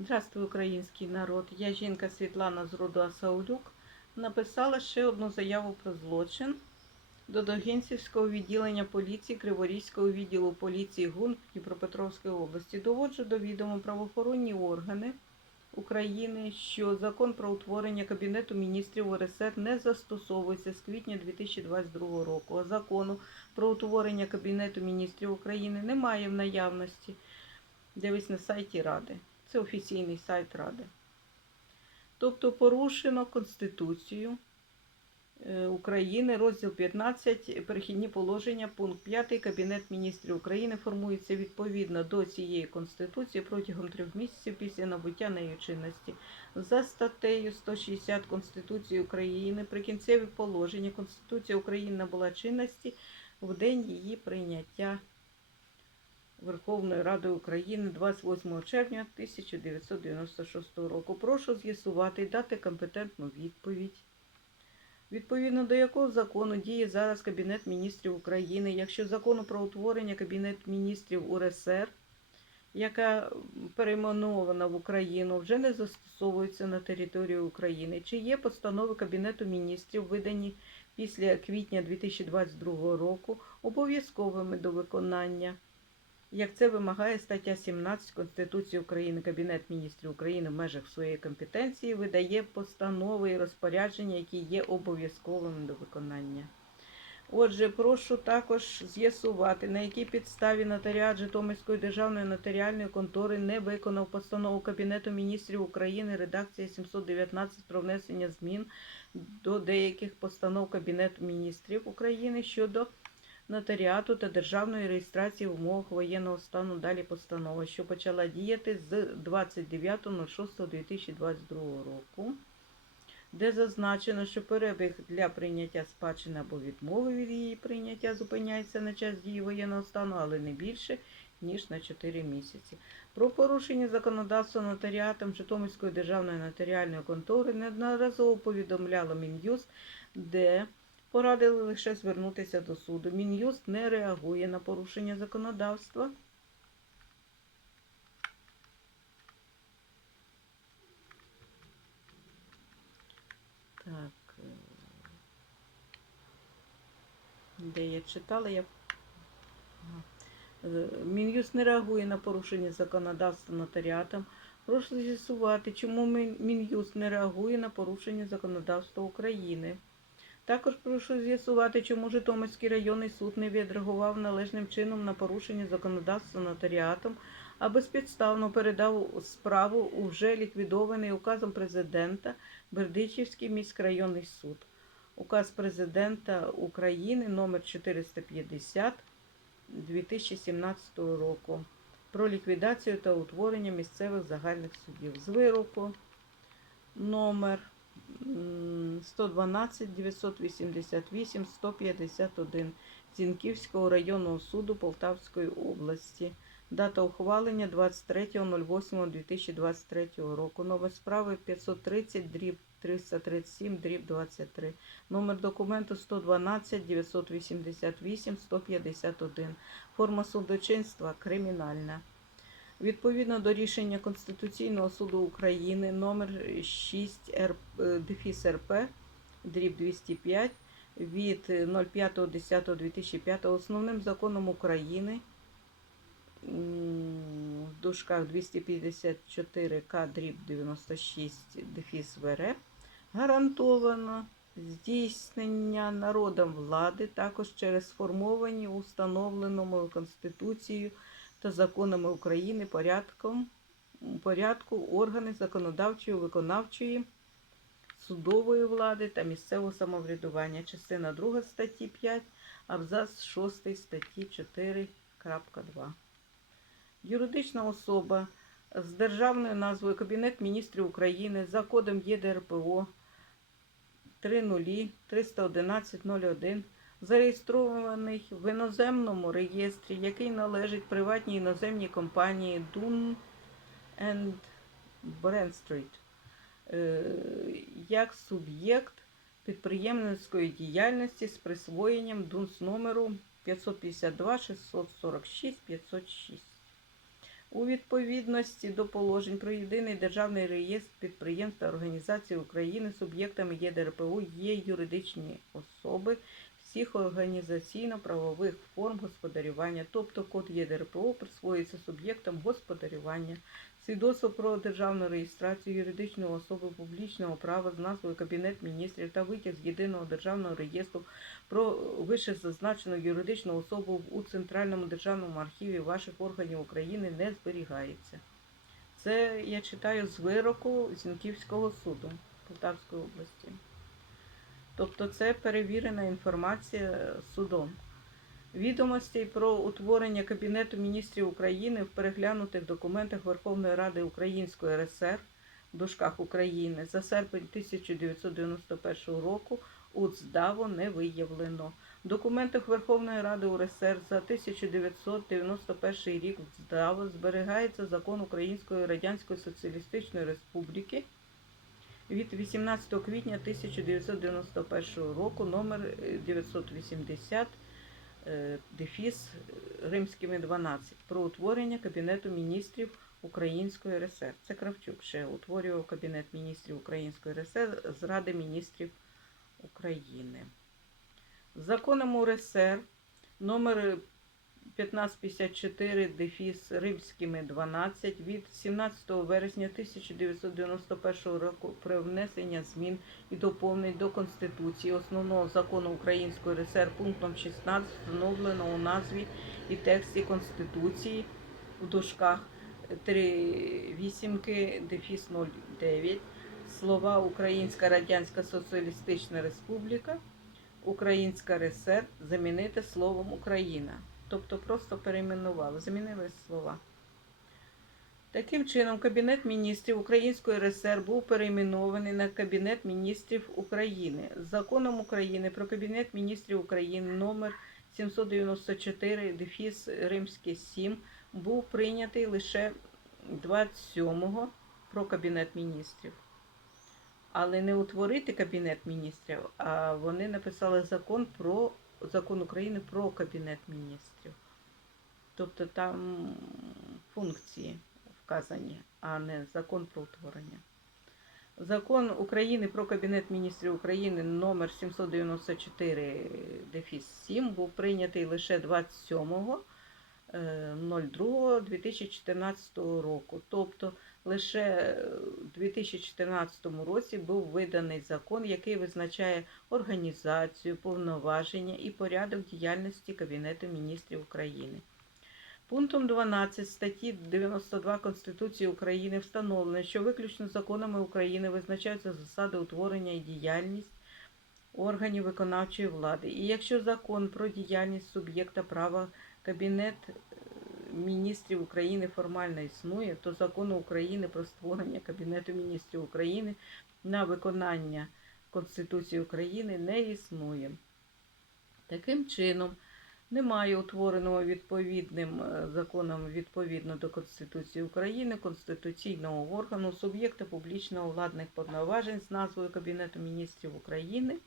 Здравствуй, український народ. Я жінка Світлана з роду Асаулюк написала ще одну заяву про злочин до Догінцівського відділення поліції Криворізького відділу поліції ГУН Дніпропетровської області. Доводжу до відомо правоохоронні органи України, що закон про утворення Кабінету міністрів УРСР не застосовується з квітня 2022 року. А закону про утворення Кабінету міністрів України немає в наявності. Дивись на сайті Ради. Це офіційний сайт Ради. Тобто порушено Конституцію е, України, розділ 15, перехідні положення, пункт 5. Кабінет міністрів України формується відповідно до цієї Конституції протягом трьох місяців після набуття нею чинності. За статтею 160 Конституції України прикінцеві положення Конституція України набула чинності в день її прийняття Верховною Радою України 28 червня 1996 року. Прошу з'ясувати і дати компетентну відповідь. Відповідно до якого закону діє зараз Кабінет міністрів України, якщо закону про утворення Кабінет міністрів УРСР, яка перейменована в Україну, вже не застосовується на території України, чи є постанови Кабінету міністрів, видані після квітня 2022 року, обов'язковими до виконання як це вимагає стаття 17 Конституції України, Кабінет міністрів України в межах своєї компетенції видає постанови і розпорядження, які є обов'язковими до виконання. Отже, прошу також з'ясувати, на якій підставі нотаріат Житомирської державної нотаріальної контори не виконав постанову Кабінету міністрів України редакція 719 про внесення змін до деяких постанов Кабінету міністрів України щодо нотаріату та державної реєстрації в умовах воєнного стану далі постанова, що почала діяти з 29.06.2022 року, де зазначено, що перебіг для прийняття спадщини або відмови від її прийняття зупиняється на час дії воєнного стану, але не більше, ніж на 4 місяці. Про порушення законодавства нотаріатом Житомирської державної нотаріальної контори неодноразово повідомляло Мін'юст, де Порадили лише звернутися до суду. Мін'юст не реагує на порушення законодавства. Так. е, Де я читала, я. Е, Мін'юст не реагує на порушення законодавства нотаріатом. Прошу з'ясувати, чому Мін- Мін'юст не реагує на порушення законодавства України. Також прошу з'ясувати, чому Житомирський районний суд не відреагував належним чином на порушення законодавства нотаріатом, а безпідставно передав справу у вже ліквідований указом президента Бердичівський міськрайонний суд. Указ президента України номер 450 2017 року про ліквідацію та утворення місцевих загальних судів з вироку номер 112 988 151 Зінківського районного суду Полтавської області. Дата ухвалення 23.08.2023 року. Номер справи 530 дріб 337 дріб 23. Номер документу 112 988 151. Форма судочинства кримінальна. Відповідно до рішення Конституційного суду України номер 6 Р, е, дефіс РП дріб 205 від 05.10.2005 основним законом України в дужках 254 К дріб 96 дефіс ВР гарантовано здійснення народом влади також через сформовані у встановленому Конституцією та законами України порядком, порядку органи законодавчої, виконавчої, судової влади та місцевого самоврядування. Частина 2 статті 5, абзац 6 статті 4.2. Юридична особа з державною назвою Кабінет міністрів України за кодом ЄДРПО 3031101 зареєстрований в іноземному реєстрі, який належить приватній іноземній компанії Dun Bradstreet е, як суб'єкт підприємницької діяльності з присвоєнням ДУНС номеру 552 646 506. у відповідності до положень про єдиний державний реєстр підприємств та організацій України суб'єктами ЄДРПУ є юридичні особи всіх організаційно-правових форм господарювання, тобто код ЄДРПО присвоюється суб'єктам господарювання. Свідоцтво про державну реєстрацію юридичної особи публічного права з назвою Кабінет міністрів та витяг з єдиного державного реєстру про вище зазначену юридичну особу у Центральному державному архіві ваших органів України не зберігається. Це я читаю з вироку Зінківського суду Полтавської області. Тобто це перевірена інформація судом. Відомостей про утворення Кабінету міністрів України в переглянутих документах Верховної Ради Української РСР в дужках України за серпень 1991 року у ЦДАВО не виявлено. В документах Верховної Ради УРСР за 1991 рік в ЦДАВО зберігається закон Української Радянської Соціалістичної Республіки від 18 квітня 1991 року номер е, 980 е, дефіс е, римськими 12 про утворення Кабінету міністрів Української РСР. Це Кравчук ще утворював Кабінет міністрів Української РСР з Ради міністрів України. Законом УРСР номер 1554 дефіс римськими 12 від 17 вересня 1991 року про внесення змін і доповнень до Конституції основного закону Української РСР пунктом 16 встановлено у назві і тексті Конституції в дужках 3 вісімки дефіс 09 слова Українська Радянська Соціалістична Республіка Українська РСР замінити словом Україна. Тобто просто перейменували, замінили слова. Таким чином, Кабінет міністрів Української РСР був перейменований на Кабінет міністрів України. Законом України про Кабінет міністрів України номер 794 дефіс Римський 7 був прийнятий лише 27-го про Кабінет міністрів. Але не утворити Кабінет міністрів, а вони написали закон про закон України про Кабінет міністрів. Тобто там функції вказані, а не закон про утворення. Закон України про Кабінет міністрів України номер 794 дефіс 7 був прийнятий лише 27 02.2014 року. Тобто лише у 2014 році був виданий закон, який визначає організацію, повноваження і порядок діяльності Кабінету міністрів України. Пунктом 12 статті 92 Конституції України встановлено, що виключно законами України визначаються засади утворення і діяльність органів виконавчої влади. І якщо закон про діяльність суб'єкта права Кабінет е, міністрів України формально існує, то закону України про створення Кабінету міністрів України на виконання Конституції України не існує. Таким чином, немає утвореного відповідним е, законом відповідно до Конституції України конституційного органу суб'єкта публічного владних повноважень з назвою Кабінету міністрів України,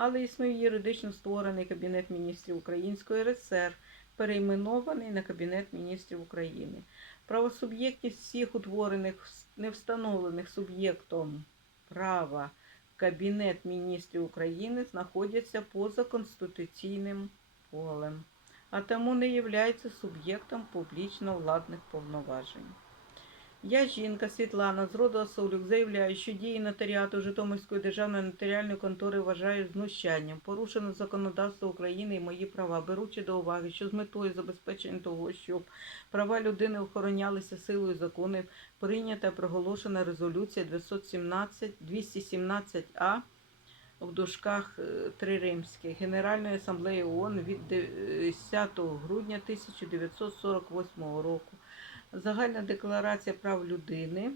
але існує юридично створений Кабінет міністрів Української РСР, перейменований на Кабінет міністрів України. Правосуб'єктність всіх утворених не встановлених суб'єктом права Кабінет міністрів України знаходяться поза конституційним полем, а тому не являється суб'єктом публічно владних повноважень. Я, жінка Світлана з роду Асаулюк, заявляю, що дії нотаріату Житомирської державної нотаріальної контори вважаю знущанням, порушено законодавство України і мої права, беручи до уваги, що з метою забезпечення того, щоб права людини охоронялися силою законів, прийнята проголошена резолюція 217 217А в дужках е, Три Римських Генеральної асамблеї ООН від 10 грудня 1948 року. Загальна декларація прав людини,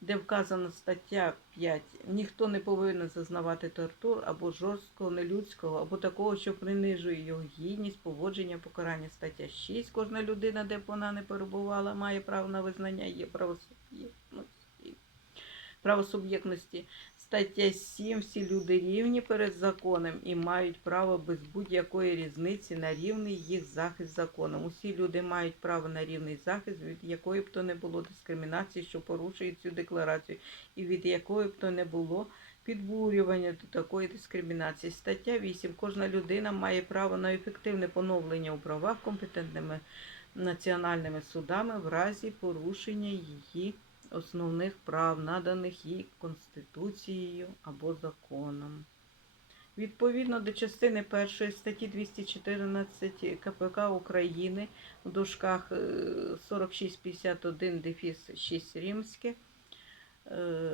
де вказана стаття 5, ніхто не повинен зазнавати тортур або жорсткого, нелюдського, або такого, що принижує його гідність, поводження, покарання. Стаття 6. Кожна людина, де б вона не перебувала, має право на визнання її правосуб'єктності. правосуб'єктності. Стаття 7. Всі люди рівні перед законом і мають право без будь-якої різниці на рівний їх захист законом. Усі люди мають право на рівний захист, від якої б то не було дискримінації, що порушує цю декларацію, і від якої б то не було підбурювання до такої дискримінації. Стаття 8. Кожна людина має право на ефективне поновлення у правах компетентними національними судами в разі порушення її основних прав, наданих їй Конституцією або законом. Відповідно до частини 1 статті 214 КПК України в дужках е, 4651 дефіс 6 римське, е,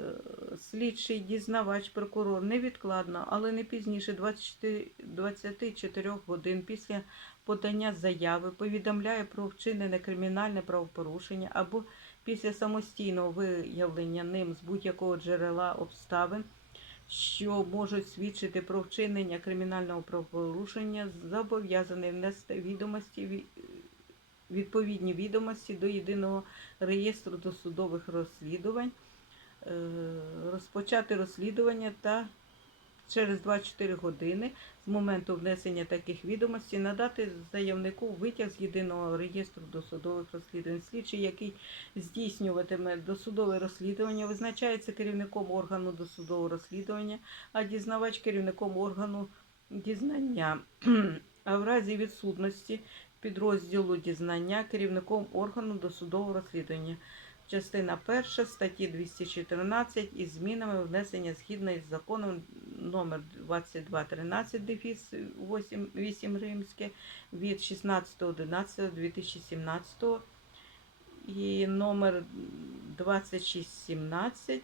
слідчий дізнавач, прокурор невідкладно, але не пізніше 24, 24 годин після подання заяви повідомляє про вчинене кримінальне правопорушення або після самостійного виявлення ним з будь-якого джерела обставин, що можуть свідчити про вчинення кримінального правопорушення, зобов'язаний внести відомості відповідні відомості до єдиного реєстру досудових розслідувань, е, розпочати розслідування та через 24 години з моменту внесення таких відомостей надати заявнику витяг з єдиного реєстру досудових розслідувань. Слідчий, який здійснюватиме досудове розслідування, визначається керівником органу досудового розслідування, а дізнавач керівником органу дізнання. А в разі відсутності підрозділу дізнання керівником органу досудового розслідування. Частина 1 статті 214 із змінами внесення згідно із законом номер 2213 дефіс 8, 8 римське від 16.11.2017 і номер 2617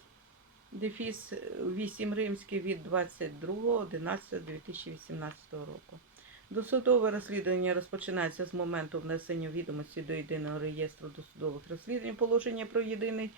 дефіс 8 римське від 22.11.2018 року. Досудове розслідування розпочинається з моменту внесення відомості до єдиного реєстру досудових розслідувань, положення про єдиний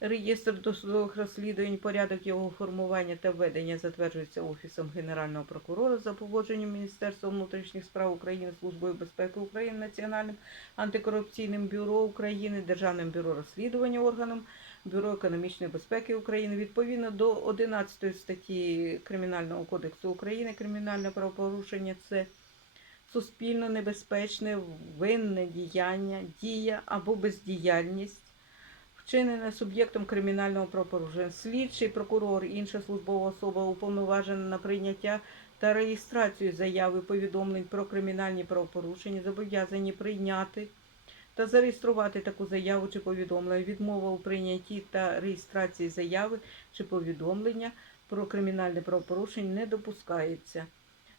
реєстр досудових розслідувань, порядок його формування та ведення затверджується Офісом Генерального прокурора за погодженням Міністерства внутрішніх справ України, Службою безпеки України, Національним антикорупційним бюро України, Державним бюро розслідування органом Бюро економічної безпеки України. Відповідно до 11 статті Кримінального кодексу України кримінальне правопорушення це суспільно небезпечне винне діяння, дія або бездіяльність, вчинене суб'єктом кримінального правопорушення, слідчий прокурор, інша службова особа уповноважена на прийняття та реєстрацію заяви повідомлень про кримінальні правопорушення, зобов'язані прийняти та зареєструвати таку заяву чи повідомлення. Відмова у прийнятті та реєстрації заяви чи повідомлення про кримінальне правопорушення не допускається.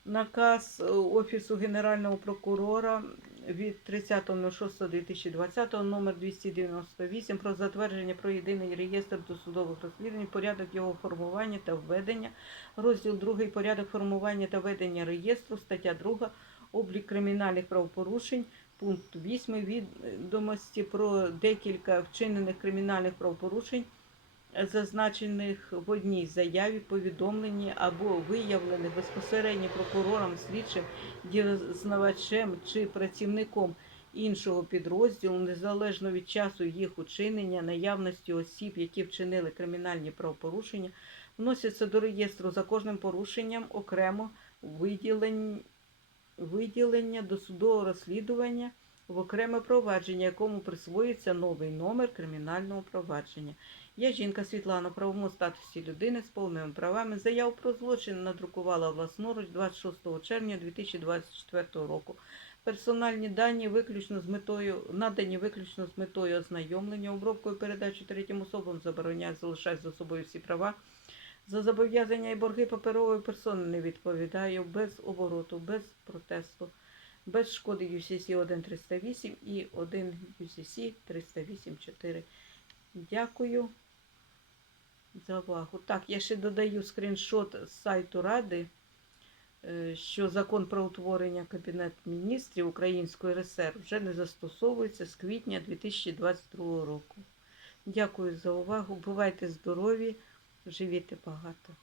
Наказ е, Офісу Генерального прокурора від 30.06.2020 номер 298 про затвердження про єдиний реєстр досудових розслідувань, порядок його формування та введення, розділ 2 порядок формування та ведення реєстру, стаття 2 облік кримінальних правопорушень, пункт 8 відомості про декілька вчинених кримінальних правопорушень зазначених в одній заяві, повідомленні або виявлених безпосередньо прокурором, слідчим, дізнавачем чи працівником іншого підрозділу, незалежно від часу їх учинення, наявності осіб, які вчинили кримінальні правопорушення, вносяться до реєстру за кожним порушенням окремо виділення досудового розслідування в окреме провадження, якому присвоюється новий номер кримінального провадження. Я жінка Світлана, в правовому статусі людини з повними правами. Заяву про злочин надрукувала власноруч 26 червня 2024 року. Персональні дані виключно з метою надані виключно з метою ознайомлення, обробкою передачі третім особам забороняють залишати за собою всі права. За зобов'язання і борги паперової персони не відповідаю без обороту, без протесту, без шкоди UCC 1.308 і 1 UCC 308.4. Дякую за увагу. Так, я ще додаю скріншот з сайту Ради, е, що закон про утворення Кабінету міністрів Української РСР вже не застосовується з квітня 2022 року. Дякую за увагу. Бувайте здорові, живіте багато.